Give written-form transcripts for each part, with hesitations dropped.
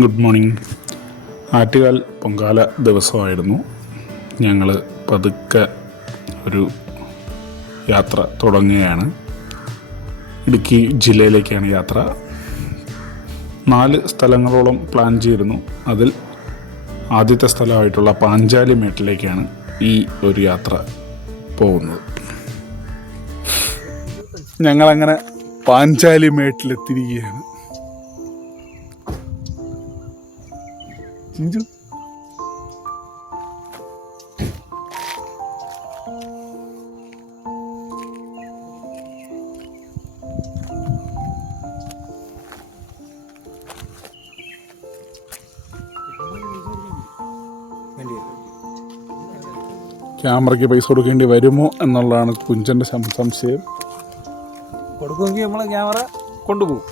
Good morning. Attukal Pongala ദിവസമായിരുന്നു. ഞങ്ങൾ പതുക്കെ ഒരു യാത്ര തുടങ്ങുകയാണ്. ഇടുക്കി ജില്ലയിലേക്കാണ് യാത്ര. 4 സ്ഥലങ്ങളോളം പ്ലാൻ ചെയ്തിരുന്നു. അതിൽ ആദ്യത്തെ സ്ഥലമായിട്ടുള്ള പാഞ്ചാലിമേട്ടിലേക്കാണ് ഈ ഒരു യാത്ര പോകുന്നത്. ഞങ്ങളങ്ങനെ പാഞ്ചാലിമേട്ടിലെത്തിയിരിക്കുകയാണ്. ചിഞ്ചു ക്യാമറയ്ക്ക് പൈസ കൊടുക്കേണ്ടി വരുമോ എന്നുള്ളതാണ് കുഞ്ചൻ്റെ സംശയം. കൊടുക്കുമെങ്കിൽ നമ്മൾ ക്യാമറ കൊണ്ടുപോകും.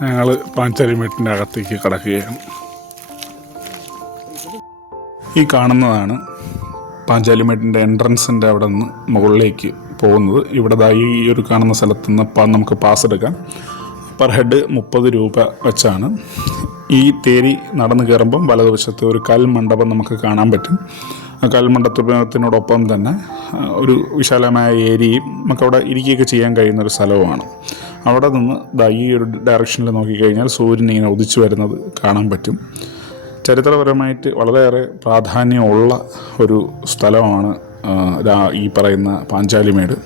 ഞങ്ങൾ പാഞ്ചാലിമേട്ടിൻ്റെ അകത്തേക്ക് കടക്കുകയാണ്. ഈ കാണുന്നതാണ് പാഞ്ചാലിമേട്ടിൻ്റെ എൻട്രൻസിൻ്റെ അവിടെ നിന്ന് മുകളിലേക്ക് പോകുന്നത്. ഇവിടെ ഈ ഒരു കാണുന്ന സ്ഥലത്ത് നിന്ന് നമുക്ക് പാസ് എടുക്കാം. പെർ ഹെഡ് 30 രൂപ വെച്ചാണ്. ഈ തേരി നടന്നു കയറുമ്പം വലതുവശത്ത് ഒരു കൽമണ്ഡപം നമുക്ക് കാണാൻ പറ്റും. ആ കൽമണ്ഡപത്തിനോടൊപ്പം തന്നെ ഒരു വിശാലമായ ഏരിയയും നമുക്കവിടെ ഇരിക്കുകയൊക്കെ ചെയ്യാൻ കഴിയുന്നൊരു സ്ഥലവുമാണ്. അവിടെ നിന്ന് ഈ ഒരു ഡയറക്ഷനിൽ നോക്കിക്കഴിഞ്ഞാൽ സൂര്യൻ ഇങ്ങനെ ഉദിച്ചു വരുന്നത് കാണാൻ പറ്റും. ചരിത്രപരമായിട്ട് വളരെയേറെ പ്രാധാന്യമുള്ള ഒരു സ്ഥലമാണ് ഈ പറയുന്ന പാഞ്ചാലിമേട്.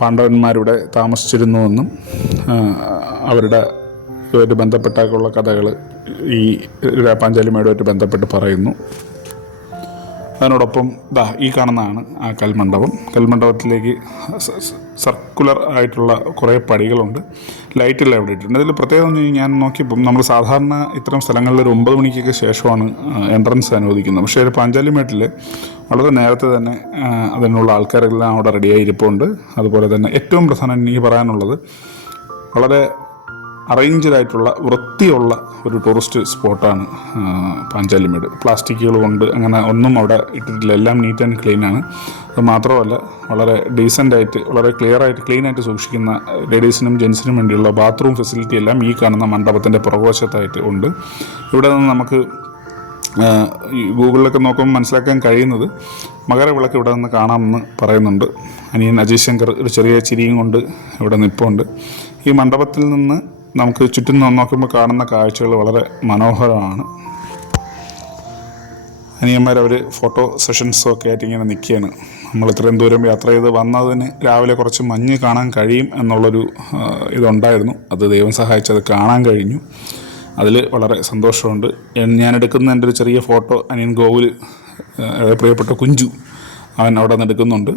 പാണ്ഡവന്മാരുടെ താമസിച്ചിരുന്നുവെന്നും അവരുടെ ഇതുമായിട്ട് ബന്ധപ്പെട്ടുള്ള കഥകൾ ഈ പാഞ്ചാലിമേടുമായിട്ട് ബന്ധപ്പെട്ട് പറയുന്നു. അതിനോടൊപ്പം ഈ കാണുന്നതാണ് ആ കൽമണ്ഡപത്തിലേക്ക് സർക്കുലർ ആയിട്ടുള്ള കുറേ പടികളുണ്ട്. ലൈറ്റെല്ലാം ഇവിടെ ഇട്ടിട്ടുണ്ട്. അതിൽ പ്രത്യേകം ഞാൻ നോക്കിയപ്പം നമ്മൾ സാധാരണ ഇത്തരം സ്ഥലങ്ങളിൽ ഒരു 9 മണിക്കൊക്കെ ശേഷമാണ് എൻട്രൻസ് അനുവദിക്കുന്നത്. പക്ഷേ ഒരു പാഞ്ചാലിമേട്ടിൽ വളരെ നേരത്തെ തന്നെ അതിനുള്ള ആൾക്കാരെല്ലാം അവിടെ റെഡിയായി ഇരിപ്പുണ്ട്. അതുപോലെ തന്നെ ഏറ്റവും പ്രധാനം എനിക്ക് പറയാനുള്ളത്, വളരെ അറേഞ്ച്ഡായിട്ടുള്ള വൃത്തിയുള്ള ഒരു ടൂറിസ്റ്റ് സ്പോട്ടാണ് പാഞ്ചാലിമേട്. പ്ലാസ്റ്റിക്കുകൾ കൊണ്ട് അങ്ങനെ ഒന്നും അവിടെ ഇട്ടിട്ടില്ല. എല്ലാം നീറ്റ് ആൻഡ് ക്ലീനാണ്. അത് മാത്രമല്ല, വളരെ ഡീസൻ്റായിട്ട് വളരെ ക്ലീനായിട്ട് സൂക്ഷിക്കുന്ന ലേഡീസിനും ജെൻസിനും വേണ്ടിയുള്ള ബാത്റൂം ഫെസിലിറ്റി എല്ലാം ഈ കാണുന്ന മണ്ഡപത്തിൻ്റെ പുറകുവശത്തായിട്ട് ഉണ്ട്. ഇവിടെ നിന്ന് നമുക്ക് ഗൂഗിളിലൊക്കെ നോക്കുമ്പോൾ മനസ്സിലാക്കാൻ കഴിയുന്നത് മകരവിളക്ക് ഇവിടെ നിന്ന് കാണാമെന്ന് പറയുന്നുണ്ട്. അനിയൻ അജയ് ശങ്കർ ഒരു ചെറിയ ചിരിയും കൊണ്ട് ഇവിടെ നിൽപ്പുണ്ട്. ഈ മണ്ഡപത്തിൽ നിന്ന് നമുക്ക് ചുറ്റും നോക്കുമ്പോൾ കാണുന്ന കാഴ്ചകൾ വളരെ മനോഹരമാണ്. അനിയന്മാരവർ ഫോട്ടോ സെഷൻസൊക്കെ ആയിട്ട് ഇങ്ങനെ നിൽക്കുകയാണ്. നമ്മൾ ഇത്രയും ദൂരം യാത്ര ചെയ്ത് വന്നതിന് രാവിലെ കുറച്ച് മഞ്ഞ് കാണാൻ കഴിയും എന്നുള്ളൊരു ഇതുണ്ടായിരുന്നു. അത് ദൈവം സഹായിച്ചത് കാണാൻ കഴിഞ്ഞു. അതിൽ വളരെ സന്തോഷമുണ്ട്. ഞാൻ എടുക്കുന്ന എൻ്റെ ഒരു ചെറിയ ഫോട്ടോ അനിയൻ ഗോകുൽ, പ്രിയപ്പെട്ട കുഞ്ചു, അവൻ അവിടെ നിന്ന് എടുക്കുന്നുണ്ട്.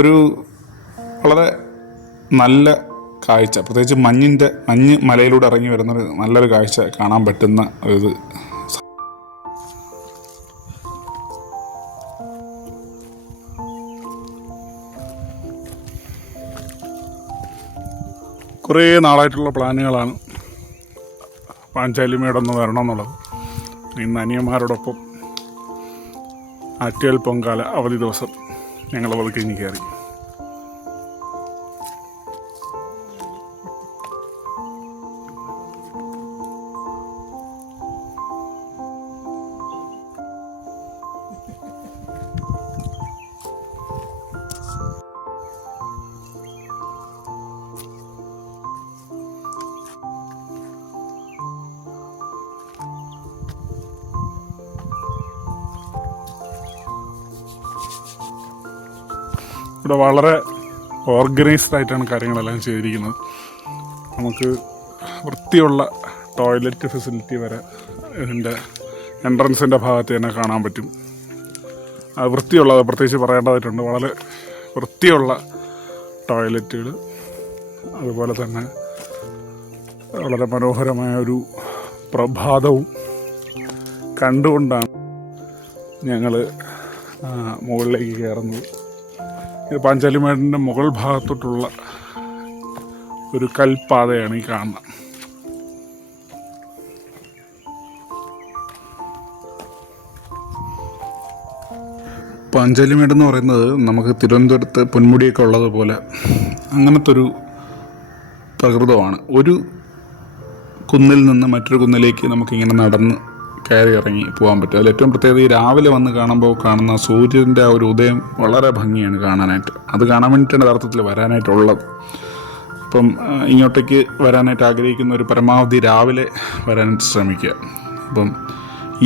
ഒരു വളരെ നല്ല കാഴ്ച, പ്രത്യേകിച്ച് മഞ്ഞ് മലയിലൂടെ ഇറങ്ങി വരുന്നൊരു നല്ലൊരു കാഴ്ച കാണാൻ പറ്റുന്ന ഒരു കുറേ നാളായിട്ടുള്ള പ്ലാനുകളാണ് പാഞ്ചാലിമേടൊന്ന് വരണം എന്നുള്ളത്. ഇന്ന് അനിയന്മാരോടൊപ്പം ആറ്റുകാൽ പൊങ്കാല അവധി ദിവസം ഞങ്ങൾ പതുക്കെ കയറി. ഇവിടെ വളരെ ഓർഗനൈസ്ഡ് ആയിട്ടാണ് കാര്യങ്ങളെല്ലാം ചെയ്തിരിക്കുന്നത്. നമുക്ക് വൃത്തിയുള്ള ടോയ്ലറ്റ് ഫെസിലിറ്റി വരെ ഇതിൻ്റെ എൻട്രൻസിൻ്റെ ഭാഗത്ത് തന്നെ കാണാൻ പറ്റും. അത് വൃത്തിയുള്ളത് പ്രത്യേകിച്ച് പറയേണ്ടതായിട്ടുണ്ട്. വളരെ വൃത്തിയുള്ള ടോയ്ലറ്റുകൾ, അതുപോലെ തന്നെ വളരെ മനോഹരമായ ഒരു പ്രഭാതവും കണ്ടുകൊണ്ടാണ് ഞങ്ങൾ മുകളിലേക്ക് കയറുന്നത്. ഇത് പാഞ്ചാലിമേടിൻ്റെ മുകൾ ഭാഗത്തോട്ടുള്ള ഒരു കൽപ്പാതയാണ് ഈ കാണുന്നത്. പാഞ്ചാലിമേട് എന്ന് പറയുന്നത് നമുക്ക് തിരുവനന്തപുരത്ത് പൊന്മുടിയൊക്കെ ഉള്ളതുപോലെ അങ്ങനത്തെ ഒരു പ്രകൃതമാണ്. ഒരു കുന്നിൽ നിന്ന് മറ്റൊരു കുന്നിലേക്ക് നമുക്കിങ്ങനെ നടന്ന് കയറി ഇറങ്ങി പോകാൻ പറ്റും. അതിൽ ഏറ്റവും പ്രത്യേകത ഈ രാവിലെ വന്ന് കാണുമ്പോൾ കാണുന്ന സൂര്യൻ്റെ ആ ഒരു ഉദയം വളരെ ഭംഗിയാണ് കാണാനായിട്ട്. അത് കാണാൻ വേണ്ടിയിട്ടാണ് യഥാർത്ഥത്തിൽ വരാനായിട്ടുള്ളത്. അപ്പം ഇങ്ങോട്ടേക്ക് വരാനായിട്ട് ആഗ്രഹിക്കുന്ന ഒരു പരമാവധി രാവിലെ വരാനായിട്ട് ശ്രമിക്കുക. അപ്പം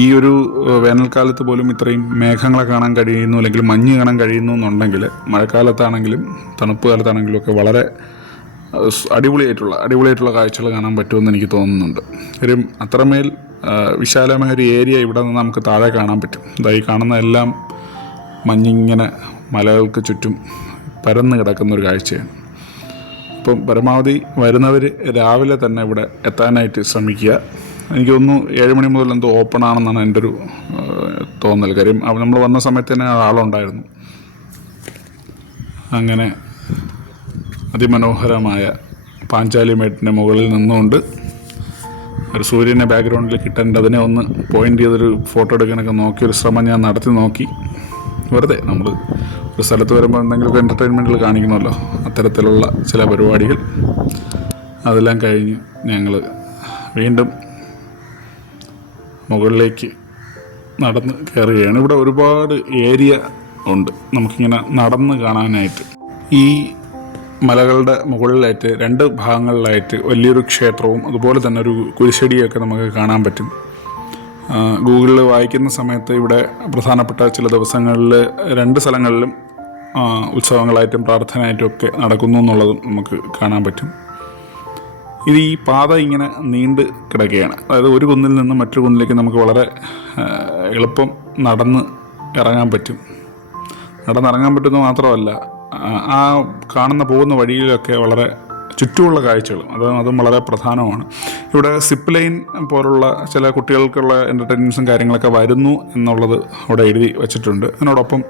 ഈ ഒരു വേനൽക്കാലത്ത് പോലും ഇത്രയും മേഘങ്ങളെ കാണാൻ കഴിയുന്നു, അല്ലെങ്കിൽ മഞ്ഞ് കാണാൻ കഴിയുന്നു എന്നുണ്ടെങ്കിൽ മഴക്കാലത്താണെങ്കിലും തണുപ്പ് കാലത്താണെങ്കിലും ഒക്കെ വളരെ അടിപൊളിയായിട്ടുള്ള കാഴ്ചകൾ കാണാൻ പറ്റുമെന്ന് എനിക്ക് തോന്നുന്നുണ്ട്. കാര്യം അത്രമേൽ വിശാലമായ ഒരു ഏരിയ ഇവിടെ നിന്ന് നമുക്ക് താഴെ കാണാൻ പറ്റും. ഇതായി കാണുന്ന എല്ലാം മഞ്ഞിങ്ങനെ മലകൾക്ക് ചുറ്റും പരന്ന് കിടക്കുന്ന ഒരു കാഴ്ചയാണ്. അപ്പം പരമാവധി വരുന്നവർ രാവിലെ തന്നെ ഇവിടെ എത്താനായിട്ട് ശ്രമിക്കുക. എനിക്ക് തോന്നുന്നു 7 മണി മുതൽ എന്തോ ഓപ്പൺ ആണെന്നാണ് എൻ്റെ ഒരു തോന്നൽ. കാര്യം നമ്മൾ വന്ന സമയത്ത് തന്നെ ആളുണ്ടായിരുന്നു. അങ്ങനെ അതിമനോഹരമായ പാഞ്ചാലിമേട്ടിൻ്റെ മുകളിൽ നിന്നുകൊണ്ട് ഒരു സൂര്യനെ ബാക്ക്ഗ്രൗണ്ടിൽ കിട്ടേണ്ട അതിനെ ഒന്ന് പോയിൻ്റ് ചെയ്തൊരു ഫോട്ടോ എടുക്കാനൊക്കെ നോക്കിയൊരു ശ്രമം ഞാൻ നടത്തി നോക്കി. വെറുതെ നമ്മൾ ഒരു സ്ഥലത്ത് വരുമ്പോൾ എന്തെങ്കിലുമൊക്കെ എൻ്റർടൈൻമെൻറ്റുകൾ കാണിക്കണമല്ലോ, അത്തരത്തിലുള്ള ചില പരിപാടികൾ. അതെല്ലാം കഴിഞ്ഞ് ഞങ്ങൾ വീണ്ടും മുകളിലേക്ക് നടന്ന് കയറുകയാണ്. ഇവിടെ ഒരുപാട് ഏരിയ ഉണ്ട് നമുക്കിങ്ങനെ നടന്ന് കാണാനായിട്ട്. ഈ മലകളുടെ മുകളിലായിട്ട് 2 ഭാഗങ്ങളിലായിട്ട് വലിയൊരു ക്ഷേത്രവും അതുപോലെ തന്നെ ഒരു കുരിശടിയൊക്കെ നമുക്ക് കാണാൻ പറ്റും. ഗൂഗിളിൽ വായിക്കുന്ന സമയത്ത് ഇവിടെ പ്രധാനപ്പെട്ട ചില ദിവസങ്ങളിൽ 2 സ്ഥലങ്ങളിലും ഉത്സവങ്ങളായിട്ടും പ്രാർത്ഥനയായിട്ടും ഒക്കെ നടക്കുന്നു എന്നുള്ളതും നമുക്ക് കാണാൻ പറ്റും. ഇത് ഈ പാത ഇങ്ങനെ നീണ്ട് കിടക്കുകയാണ്. അതായത് ഒരു കുന്നിൽ നിന്ന് മറ്റൊരു കുന്നിലേക്ക് നമുക്ക് വളരെ എളുപ്പം നടന്ന് ഇറങ്ങാൻ പറ്റും. നടന്നിറങ്ങാൻ പറ്റുന്നത് മാത്രമല്ല, ആ പോകുന്ന വഴിയിലൊക്കെ വളരെ ചുറ്റുമുള്ള കാഴ്ചകളും അതും വളരെ പ്രധാനമാണ്. ഇവിടെ സിപ്പ് ലൈൻ പോലുള്ള ചില കുട്ടികൾക്കുള്ള എൻ്റർടൈൻമെൻറ്റ്സും കാര്യങ്ങളൊക്കെ വരുന്നു എന്നുള്ളത് അവിടെ എഴുതി വച്ചിട്ടുണ്ട്. അതിനോടൊപ്പം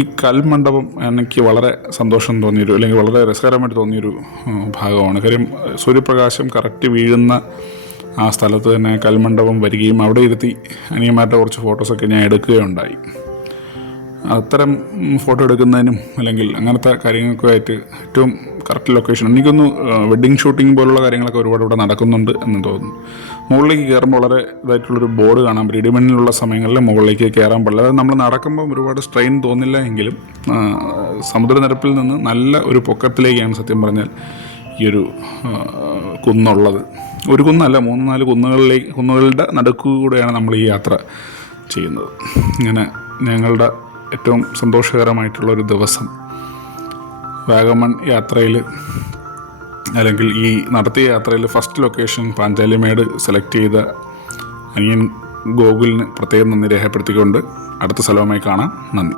ഈ കൽമണ്ഡപം എനിക്ക് വളരെ സന്തോഷം തോന്നിയൊരു, അല്ലെങ്കിൽ വളരെ രസകരമായിട്ട് തോന്നിയൊരു ഭാഗമാണ്. കാര്യം സൂര്യപ്രകാശം കറക്റ്റ് വീഴുന്ന ആ സ്ഥലത്ത് തന്നെ കൽമണ്ഡപം വരികയും അവിടെ ഇരുത്തി അനിയന്മാരുടെ കുറച്ച് ഫോട്ടോസൊക്കെ ഞാൻ എടുക്കുകയുണ്ടായി. അത്തരം ഫോട്ടോ എടുക്കുന്നതിനും അല്ലെങ്കിൽ അങ്ങനത്തെ കാര്യങ്ങൾക്കും ആയിട്ട് ഏറ്റവും കറക്റ്റ് ലൊക്കേഷൻ. എനിക്കൊന്ന് വെഡ്ഡിങ് ഷൂട്ടിംഗ് പോലുള്ള കാര്യങ്ങളൊക്കെ ഒരുപാട് ഇവിടെ നടക്കുന്നുണ്ട് എന്ന് തോന്നുന്നു. മുകളിലേക്ക് കയറുമ്പോൾ വളരെ ഇതായിട്ടുള്ളൊരു ബോർഡ് കാണാൻ പറ്റും. ഇടിമണ്ണിലുള്ള സമയങ്ങളിൽ മുകളിലേക്ക് കയറാൻ പാടില്ല. അതായത് നമ്മൾ നടക്കുമ്പോൾ ഒരുപാട് സ്ട്രെയിൻ തോന്നില്ല എങ്കിലും സമുദ്രനിരപ്പിൽ നിന്ന് നല്ല ഒരു പൊക്കത്തിലേക്കാണ് സത്യം പറഞ്ഞാൽ ഈ ഒരു കുന്നുള്ളത്. ഒരു കുന്നല്ല, 3-4 കുന്നുകളുടെ നടുക്കുകൂടെയാണ് നമ്മൾ ഈ യാത്ര ചെയ്യുന്നത്. ഇങ്ങനെ ഞങ്ങളുടെ ഏറ്റവും സന്തോഷകരമായിട്ടുള്ളൊരു ദിവസം വാഗമൺ യാത്രയിൽ, അല്ലെങ്കിൽ ഈ നടത്തിയ യാത്രയിൽ ഫസ്റ്റ് ലൊക്കേഷൻ പാഞ്ചാലിമേട് സെലക്ട് ചെയ്ത അനിയൻ ഗോകുലിന് പ്രത്യേകം നന്ദി രേഖപ്പെടുത്തിക്കൊണ്ട് അടുത്ത സ്ഥലവുമായി കാണാം. നന്ദി.